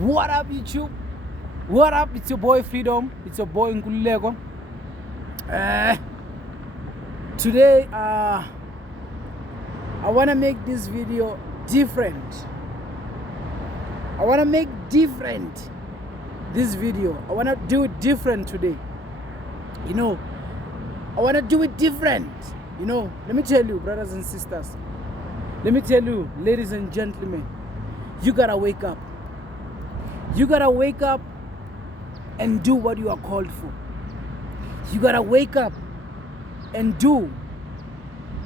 What up, YouTube? What up? It's your boy Freedom. It's your boy Nkululeko. Today, I want to make this video different. I want to make different this video. I want to do it different today. I want to do it different. Let me tell you, brothers and sisters. Let me tell you, ladies and gentlemen, you gotta wake up. You gotta wake up and do what you are called for. You gotta wake up and do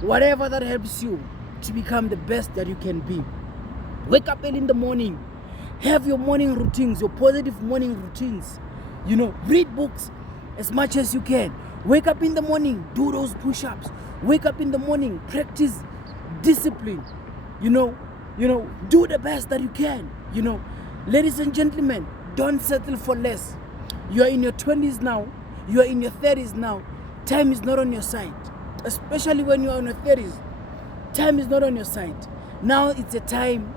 whatever that helps you to become the best that you can be. Wake up early in the morning. Have your morning routines, your positive morning routines. Read books as much as you can. Wake up in the morning, do those push-ups. Wake up in the morning, practice discipline. Do the best that you can. Ladies and gentlemen, don't settle for less. You are in your 20s now. You are in your 30s now. Time is not on your side. Especially when you are in your 30s. Time is not on your side. Now it's a time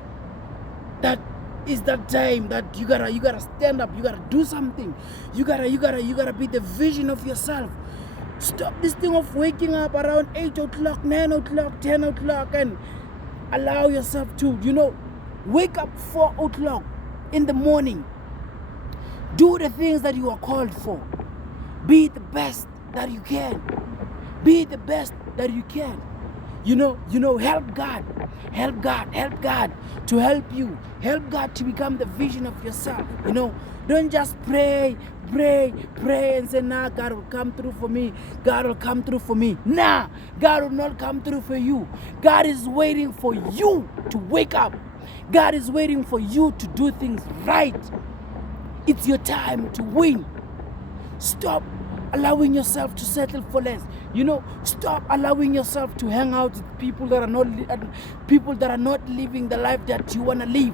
that is that time that you gotta stand up. You gotta do something. You gotta be the vision of yourself. Stop this thing of waking up around 8 o'clock, 9 o'clock, 10 o'clock and allow yourself to, wake up 4 o'clock in the morning. Do the things that you are called for. Be the best that you can. Be the best that you can. Help God. Help God. Help God to help you. Help God to become the vision of yourself. Don't just pray and say, nah, God will come through for me. God will come through for me. Nah, God will not come through for you. God is waiting for you to wake up. God is waiting for you to do things right. It's your time to win. Stop allowing yourself to settle for less. Stop allowing yourself to hang out with people that are not living the life that you want to live.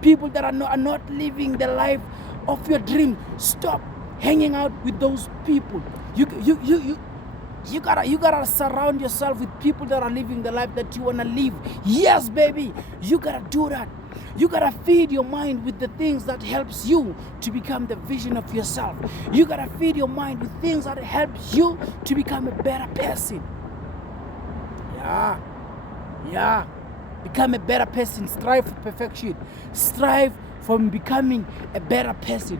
People that are not living the life of your dream. Stop hanging out with those people. You gotta surround yourself with people that are living the life that you wanna live. Yes, baby, you gotta do that. You gotta feed your mind with the things that helps you to become the vision of yourself. You gotta feed your mind with things that helps you to become a better person. Yeah. Become a better person. Strive for perfection. Strive for becoming a better person.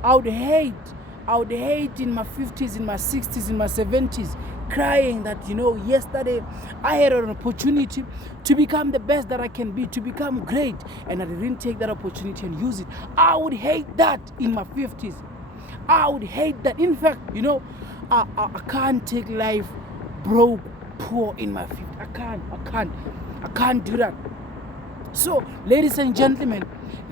I would hate in my 50s, in my 60s, in my 70s, crying that, yesterday I had an opportunity to become the best that I can be, to become great, and I didn't take that opportunity and use it. I would hate that in my 50s. I would hate that. In fact, I can't take life broke, poor in my 50s. I can't do that. So, ladies and gentlemen,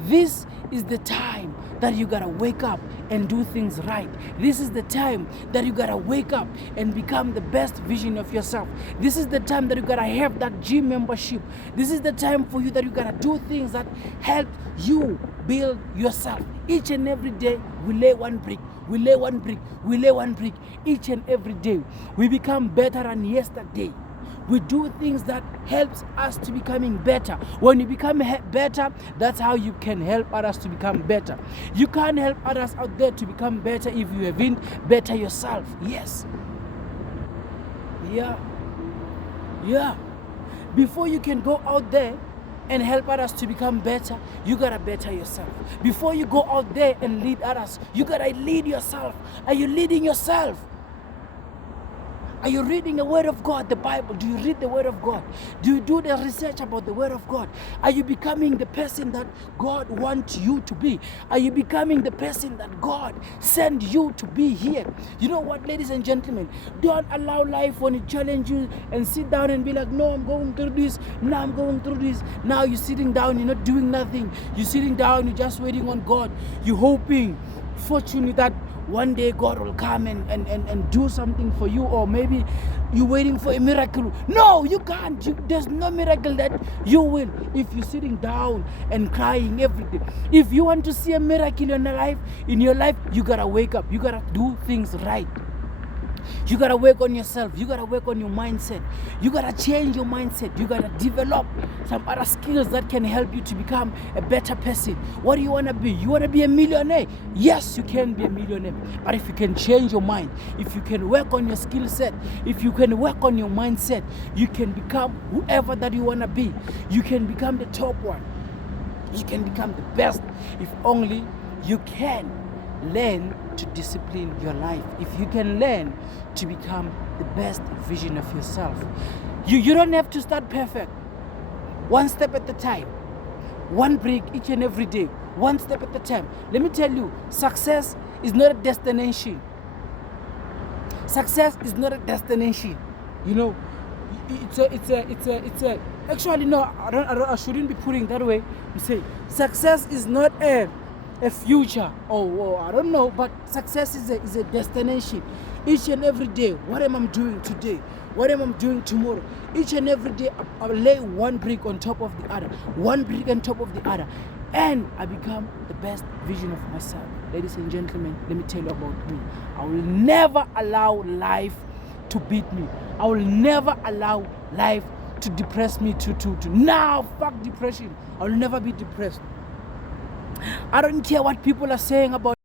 this is the time that you gotta wake up and do things right. This is the time that you gotta wake up and become the best vision of yourself. This is the time that you gotta have that gym membership. This is the time for you that you gotta do things that help you build yourself. Each and every day, we lay one brick. We lay one brick. We lay one brick. Each and every day, we become better than yesterday. We do things that helps us to becoming better. When you become better, that's how you can help others to become better. You can't help others out there to become better if you haven't better yourself. Yes. Yeah. Before you can go out there and help others to become better, you gotta better yourself. Before you go out there and lead others, you gotta lead yourself. Are you leading yourself? Are you reading the Word of God, the Bible? Do you read the Word of God? Do you do the research about the Word of God? Are you becoming the person that God wants you to be? Are you becoming the person that God sent you to be here? You know what, ladies and gentlemen? Don't allow life when it challenges you and sit down and be like, no, I'm going through this. Now I'm going through this. Now you're sitting down, you're not doing nothing. You're sitting down, you're just waiting on God. You're hoping, fortunately, that one day God will come and do something for you, or maybe you're waiting for a miracle. No, you can't. There's no miracle that you will if you're sitting down and crying every day. If you want to see a miracle in your life, you gotta wake up. You gotta do things right. You gotta work on yourself. You gotta work on your mindset. You gotta change your mindset. You gotta develop some other skills that can help you to become a better person. What do you wanna be? You wanna be a millionaire? Yes, you can be a millionaire. But if you can change your mind, if you can work on your skill set, if you can work on your mindset, you can become whoever that you wanna be. You can become the top one. You can become the best if only you can learn to discipline your life. If you can learn to become the best version of yourself. You don't have to start perfect. One step at a time. One brick each and every day. One step at a time. Let me tell you, success is not a destination. Success is not a destination. You know, it's a actually no, I shouldn't be putting it that way. You say success is not a future. Oh, I don't know, but success is a destination. Each and every day, what am I doing today? What am I doing tomorrow? Each and every day, I lay one brick on top of the other, one brick on top of the other, and I become the best version of myself. Ladies and gentlemen, let me tell you about me. I will never allow life to beat me. I will never allow life to depress me to now fuck depression. I will never be depressed. I don't care what people are saying about